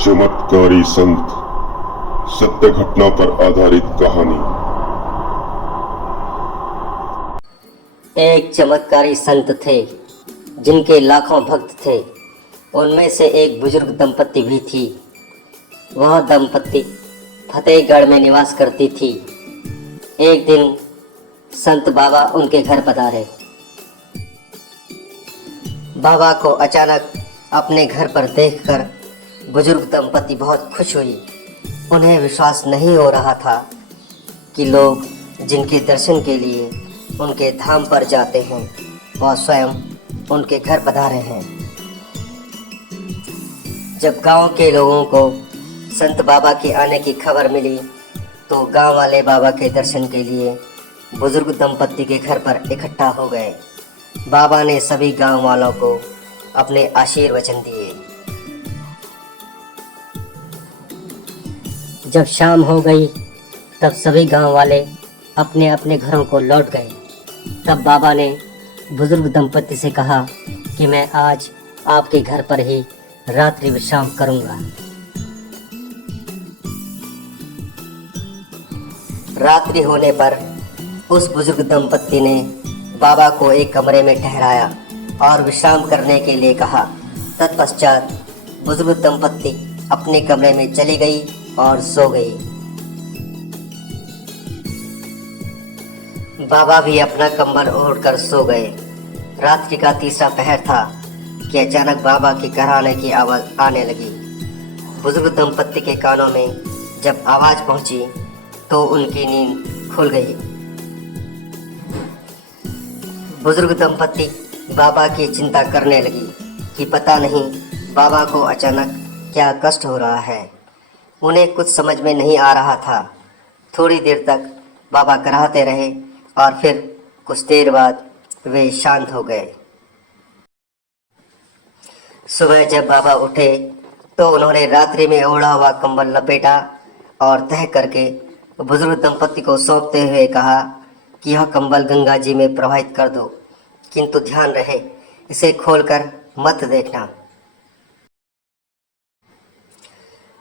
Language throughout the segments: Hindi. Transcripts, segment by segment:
चमत्कारी संत, सत्य घटना पर आधारित कहानी। एक चमत्कारी संत थे जिनके लाखों भक्त थे। उनमें से एक बुजुर्ग दंपत्ति भी थी। वह दंपत्ति फतेहगढ़ में निवास करती थी। एक दिन संत बाबा उनके घर पधारे। बाबा को अचानक अपने घर पर देखकर बुजुर्ग दंपत्ति बहुत खुश हुई। उन्हें विश्वास नहीं हो रहा था कि लोग जिनके दर्शन के लिए उनके धाम पर जाते हैं वह स्वयं उनके घर पधारे हैं। जब गांव के लोगों को संत बाबा के आने की खबर मिली तो गांव वाले बाबा के दर्शन के लिए बुजुर्ग दंपत्ति के घर पर इकट्ठा हो गए। बाबा ने सभी गांव वालों को अपने आशीर्वचन दिए। जब शाम हो गई तब सभी गांव वाले अपने अपने घरों को लौट गए। तब बाबा ने बुजुर्ग दंपत्ति से कहा कि मैं आज आपके घर पर ही रात्रि विश्राम करूंगा। रात्रि होने पर उस बुजुर्ग दंपत्ति ने बाबा को एक कमरे में ठहराया और विश्राम करने के लिए कहा। तत्पश्चात बुजुर्ग दंपत्ति अपने कमरे में चली गई और सो गई। बाबा भी अपना कंबल ओढ़कर सो गए। रात्रि का तीसरा पहर था कि अचानक बाबा के घर आने की आवाज़ आने लगी। बुजुर्ग दंपत्ति के कानों में जब आवाज़ पहुंची तो उनकी नींद खुल गई। बुजुर्ग दंपत्ति बाबा की चिंता करने लगी कि पता नहीं बाबा को अचानक क्या कष्ट हो रहा है। उन्हें कुछ समझ में नहीं आ रहा था। थोड़ी देर तक बाबा कराहते रहे और फिर कुछ देर बाद वे शांत हो गए। सुबह जब बाबा उठे तो उन्होंने रात्रि में ओढ़ा हुआ कंबल लपेटा और तह करके बुजुर्ग दंपत्ति को सौंपते हुए कहा कि यह कंबल गंगा जी में प्रवाहित कर दो, किंतु ध्यान रहे इसे खोलकर मत देखना।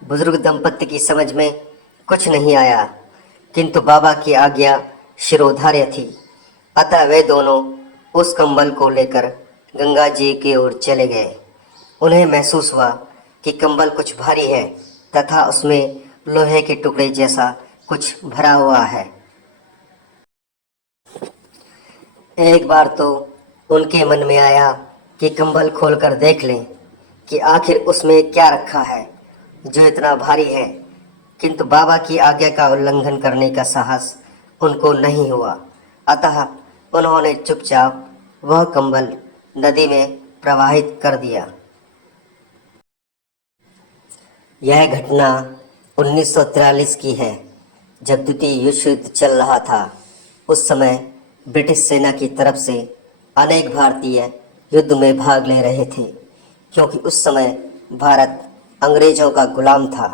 बुजुर्ग दंपत्ति की समझ में कुछ नहीं आया, किंतु बाबा की आज्ञा शिरोधार्य थी। अतः वे दोनों उस कंबल को लेकर गंगा जी की ओर चले गए। उन्हें महसूस हुआ कि कंबल कुछ भारी है तथा उसमें लोहे के टुकड़े जैसा कुछ भरा हुआ है। एक बार तो उनके मन में आया कि कंबल खोलकर देख लें कि आखिर उसमें क्या रखा है जो इतना भारी है, किंतु बाबा की आज्ञा का उल्लंघन करने का साहस उनको नहीं हुआ। अतः उन्होंने चुपचाप वह कंबल नदी में प्रवाहित कर दिया। यह घटना 1943 की है, जब द्वितीय विश्व युद्ध चल रहा था। उस समय ब्रिटिश सेना की तरफ से अनेक भारतीय युद्ध में भाग ले रहे थे, क्योंकि उस समय भारत अंग्रेजों का गुलाम था।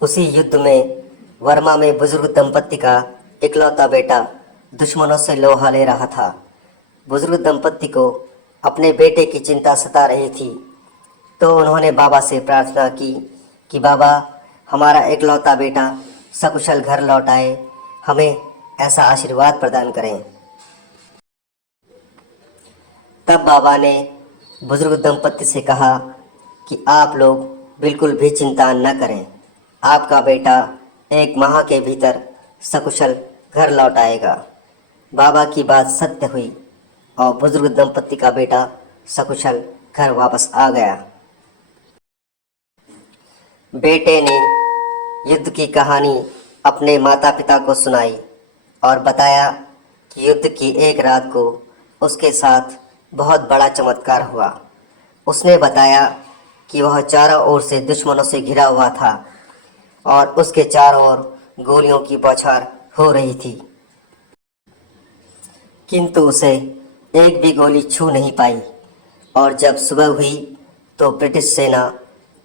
उसी युद्ध में वर्मा में बुजुर्ग दंपत्ति का इकलौता बेटा दुश्मनों से लोहा ले रहा था। बुजुर्ग दंपत्ति को अपने बेटे की चिंता सता रही थी, तो उन्होंने बाबा से प्रार्थना की कि बाबा, हमारा इकलौता बेटा सकुशल घर लौट आए, हमें ऐसा आशीर्वाद प्रदान करें। तब बाबा ने बुजुर्ग दंपत्ति से कहा कि आप लोग बिल्कुल भी चिंता न करें, आपका बेटा 1 माह के भीतर सकुशल घर लौट आएगा। बाबा की बात सत्य हुई और बुजुर्ग दंपत्ति का बेटा सकुशल घर वापस आ गया। बेटे ने युद्ध की कहानी अपने माता पिता को सुनाई और बताया कि युद्ध की एक रात को उसके साथ बहुत बड़ा चमत्कार हुआ। उसने बताया कि वह चारों ओर से दुश्मनों से घिरा हुआ था और उसके चारों ओर गोलियों की बौछार हो रही थी, किंतु उसे एक भी गोली छू नहीं पाई। और जब सुबह हुई तो ब्रिटिश सेना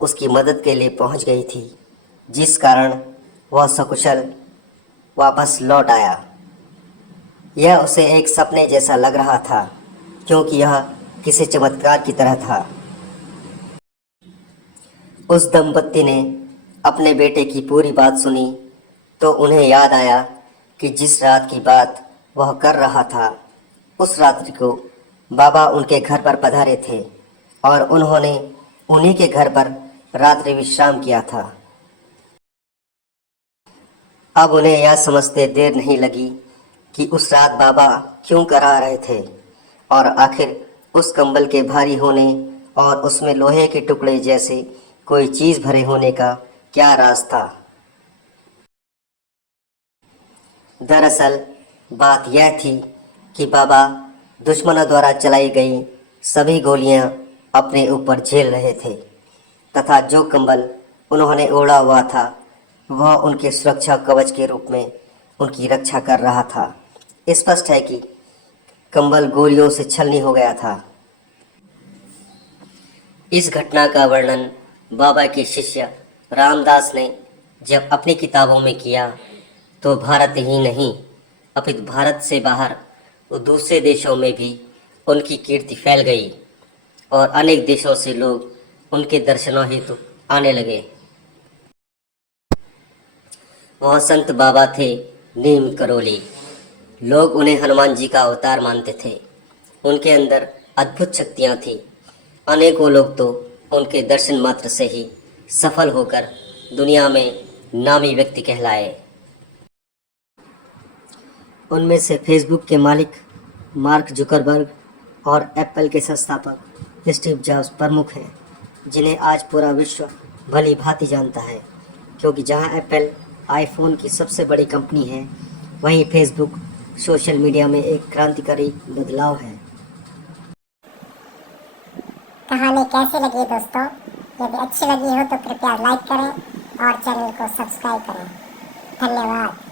उसकी मदद के लिए पहुंच गई थी, जिस कारण वह सकुशल वापस लौट आया। यह उसे एक सपने जैसा लग रहा था, क्योंकि यह किसी चमत्कार की तरह था। उस दंपत्ति ने अपने बेटे की पूरी बात सुनी तो उन्हें याद आया कि जिस रात की बात वह कर रहा था उस रात्रि को बाबा उनके घर पर पधारे थे और उन्होंने उन्हीं के घर पर रात्रि विश्राम किया था। अब उन्हें यह समझते देर नहीं लगी कि उस रात बाबा क्यों करा रहे थे और आखिर उस कंबल के भारी होने और उसमें लोहे के टुकड़े जैसे कोई चीज भरे होने का क्या राज था। दरअसल बात यह थी कि बाबा दुश्मनों द्वारा चलाई गई सभी गोलियां अपने ऊपर झेल रहे थे तथा जो कंबल उन्होंने ओढ़ा हुआ था वह उनके सुरक्षा कवच के रूप में उनकी रक्षा कर रहा था। स्पष्ट है कि कंबल गोलियों से छलनी हो गया था। इस घटना का वर्णन बाबा के शिष्य रामदास ने जब अपनी किताबों में किया तो भारत ही नहीं अपितु भारत से बाहर वो दूसरे देशों में भी उनकी कीर्ति फैल गई और अनेक देशों से लोग उनके दर्शनों हेतु आने लगे। वह संत बाबा थे नीम करोली। लोग उन्हें हनुमान जी का अवतार मानते थे। उनके अंदर अद्भुत शक्तियाँ थीं। अनेकों लोग तो उनके दर्शन मात्र से ही सफल होकर दुनिया में नामी व्यक्ति कहलाए। उनमें से फेसबुक के मालिक मार्क जुकरबर्ग और एप्पल के संस्थापक स्टीव जॉब्स प्रमुख हैं, जिन्हें आज पूरा विश्व भली भांति जानता है, क्योंकि जहां एप्पल आईफोन की सबसे बड़ी कंपनी है वहीं फेसबुक सोशल मीडिया में एक क्रांतिकारी बदलाव है। कहानी कैसी लगी दोस्तों? यदि अच्छी लगी हो तो कृपया लाइक करें और चैनल को सब्सक्राइब करें। धन्यवाद।